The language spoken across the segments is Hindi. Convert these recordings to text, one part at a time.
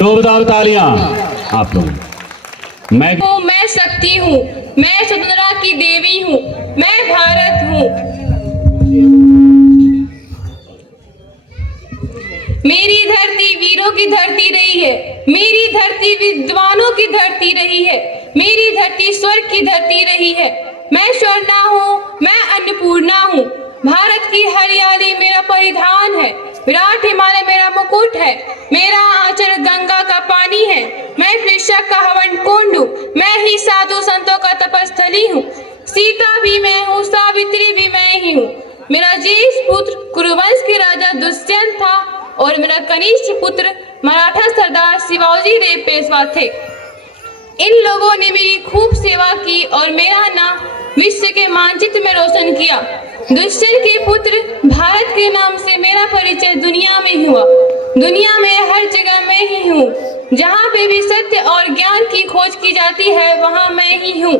जोरदार तालियां आप लोग। मैं शक्ति हूँ, मैं स्वतंत्रता की देवी हूँ, मैं भारत हूँ। मेरी धरती वीरों की धरती रही है, मेरी धरती विद्वानों की धरती रही है, मेरी धरती स्वर्ग की धरती रही है। मैं स्वर्णा हूँ, मैं अन्नपूर्णा हूँ। भारत की हरियाली मेरा परिधान है, विराट हिमालय मेरा मुकुट है, मेरा आंचल गंगा का पानी है, मैं कृषक का हवन कुंड हूँ, मैं ही साधु संतों का तपस्थली हूँ। सीता भी मैं हूँ, सावित्री भी मैं ही हूँ। मेरा ज्येष्ठ पुत्र कुरुवंश के राजा दुष्यंत था और मेरा कनिष्ठ पुत्र मराठा सरदार शिवाजी देव पेशवा थे। इन लोगों ने मेरी खूब सेवा की और मेरा नाम विश्व के मानचित्र में रोशन किया। दुष्यंत के पुत्र भारत के नाम से मेरा परिचय दुनिया में हुआ। दुनिया में हर जगह मैं ही हूँ। जहाँ पे भी सत्य और ज्ञान की खोज की जाती है वहाँ मैं ही हूँ।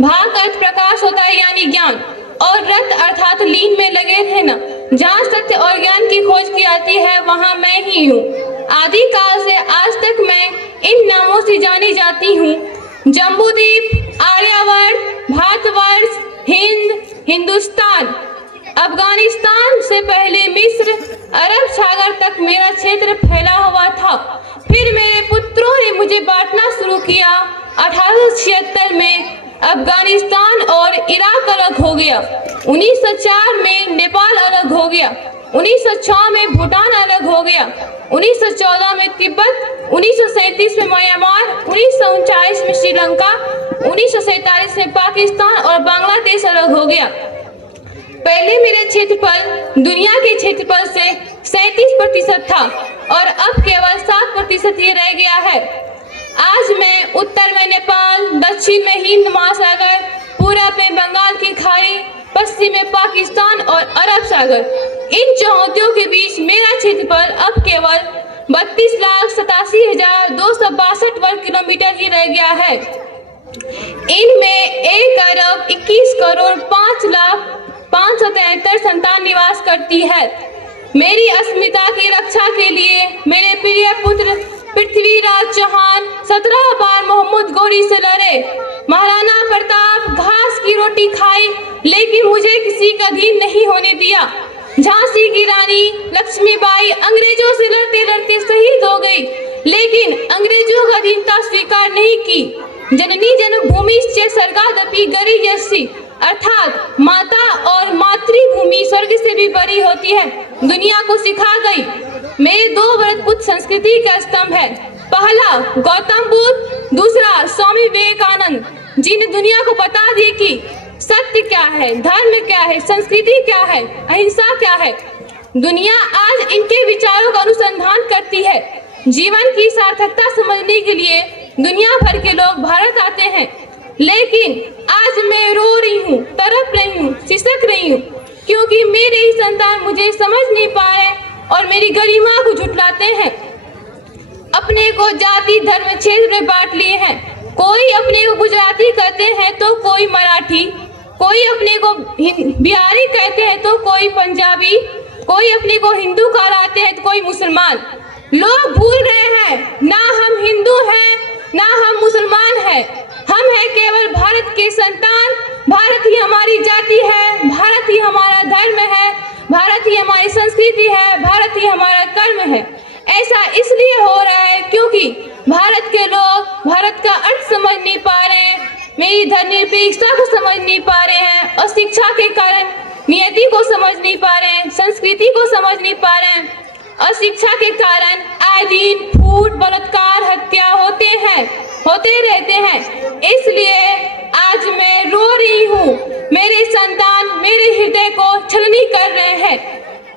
भाग अर्थ प्रकाश होता है यानी ज्ञान, और रत अर्थात लीन में लगे थे न। जहाँ सत्य और ज्ञान की खोज की जाती है वहाँ मैं ही हूँ। आदि काल से आज तक मैं इन नामों से जानी जाती हूँ। जम्बूद्वीप, आर्यावर्त, भारतवर्ष, हिंद, हिंदुस्तान, अफगानिस्तान से पहले मिस्र, अरब सागर तक मेरा क्षेत्र फैला हुआ था। फिर मेरे पुत्रों ने मुझे बांटना शुरू किया। 1876 में अफगानिस्तान और इराक अलग हो गया। 1904 में नेपाल अलग हो गया। 1906 में भूटान अलग हो गया। 1914 में तिब्बत, 1937 में म्यांमार, 1939 में श्रीलंका, 1947 में पाकिस्तान और बांग्लादेश अलग हो गया। पहले मेरे क्षेत्रफल दुनिया के क्षेत्रफल से 37% था और अब केवल 7% ही रह गया है। आज मैं उत्तर में नेपाल, दक्षिण में हिंद महासागर, पूरब में बंगाल की खाड़ी, पश्चिम में पाकिस्तान और अरब सागर, इन चुनौतियों के बीच मेरा क्षेत्रफल अब केवल 32,87,262 वर्ग किलोमीटर ही रह गया है। इनमें 1,21,05,573 संतान निवास करती है। मेरी अस्मिता की रक्षा के लिए मेरे प्रिय पुत्र पृथ्वीराज चौहान 17 बार मोहम्मद गौरी से लड़े। महाराणा प्रताप घास की रोटी खाई लेकिन मुझे किसी का अधीन नहीं होने दिया। झांसी की रानी लक्ष्मीबाई अंग्रेजों से लड़ते लड़ते शहीद हो गई लेकिन अंग्रेजों का अधीनता स्वीकार नहीं की। जननी जन्मभूमि से स्वर्गादपि गरी जैसी, अर्थात माता और मातृभूमि स्वर्ग से भी बड़ी होती है, दुनिया को सिखा गई। मेरे 2 व्रतपुत्र संस्कृति का स्तंभ है। पहला गौतम बुद्ध, दूसरा स्वामी विवेकानंद, जिन्हें दुनिया को बता दी कि सत्य क्या है, धर्म क्या है, संस्कृति क्या है, अहिंसा क्या है। दुनिया आज इनके विचारों का अनुसंधान करती है। जीवन की सार्थकता समझने के लिए दुनिया भर के लोग भारत आते हैं, लेकिन आज मैं रो रही हूँ, तड़प रही हूँ, सिसक रही हूँ, क्योंकि मेरे ही संतान मुझे समझ नहीं पा रहे और मेरी गरिमा को झुठलाते हैं। अपने को जाति धर्म क्षेत्र में बांट लिए हैं। कोई अपने को गुजराती कहते हैं तो कोई मराठी, कोई अपने को बिहारी कहते हैं तो कोई पंजाबी, कोई अपने को हिंदू कहलाते हैं तो कोई मुसलमान। लोग भूल गए हैं ना हम हिंदू हैं ना हम मुसलमान हैं, हम हैं केवल भारत के संतान। भारत ही हमारी जाति है, भारत ही हमारा धर्म है, भारत ही हमारी संस्कृति है, भारत ही हमारा कर्म है। ऐसा इसलिए हो रहा है क्योंकि भारत के लोग भारत का अर्थ समझ नहीं पा रहे हैं, मेरी धर्मनिरपेक्षता को समझ नहीं पा रहे हैं और शिक्षा के कारण नियति को समझ नहीं पा रहे हैं, संस्कृति को समझ नहीं पा रहे हैं। और शिक्षा के कारण आए दिन फूट, बलात्कार, हत्या होते रहते हैं। इसलिए आज मैं रो रही हूँ। मेरे संतान मेरे हृदय को छलनी कर रहे हैं।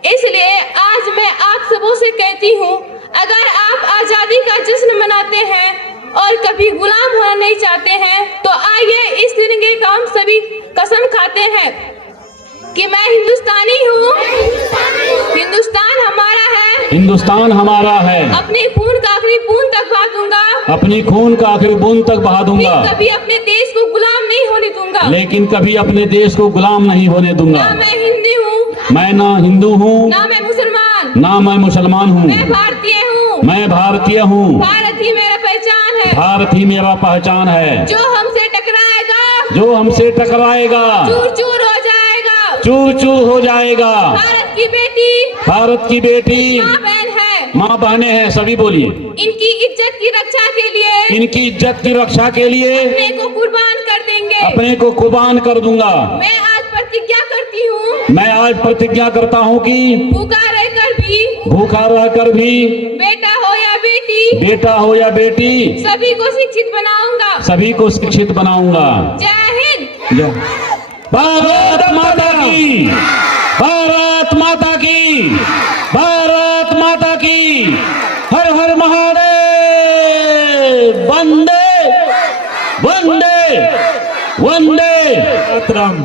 इसलिए आज मैं आप सबों से कहती हूँ, अगर आप आजादी का जश्न मनाते हैं और कभी गुलाम होना नहीं चाहते हैं तो आइए इस तिरंगे का हम सभी कसम खाते हैं कि मैं हिंदुस्तानी हूँ, हिंदुस्तान हमारा है, हिंदुस्तान हमारा है, अपने खून का आखिरी बूंद तक बहा दूंगा, अपनी खून का आखिरी बूंद तक बहा दूंगा, कभी अपने देश को गुलाम नहीं होने दूंगा, लेकिन कभी अपने देश को गुलाम नहीं होने दूंगा। ना मैं हिंदी हूँ, मैं ना हिंदू हूँ, ना मैं मुसलमान, ना मैं मुसलमान हूँ, मैं भारतीय हूँ, मैं भारतीय हूँ, भारत ही मेरा पहचान है, भारत ही मेरा पहचान है। जो हमसे टकराएगा, जो हमसे टकराएगा, चूर चूर हो जाएगा, चूर चूर हो जाएगा। भारत की बेटी, भारत की बेटी माँ बहन है, माँ बहने हैं, सभी बोलिए। इनकी इज्जत की रक्षा के लिए, इनकी इज्जत की रक्षा के लिए अपने को कुर्बान कर देंगे, अपने को कुर्बान कर दूंगा। मैं आज प्रतिज्ञा करती हूँ, मैं आज प्रतिज्ञा करता हूँ कि भूखा रहकर भी बेटा हो या बेटी, बेटा हो या बेटी सभी को शिक्षित बनाऊंगा, सभी को शिक्षित बनाऊंगा। जय हिंद। जय भारत माता की, भारत माता की, भारत माता की। हर हर महादेव। वंदे वंदे वंदे मातरम।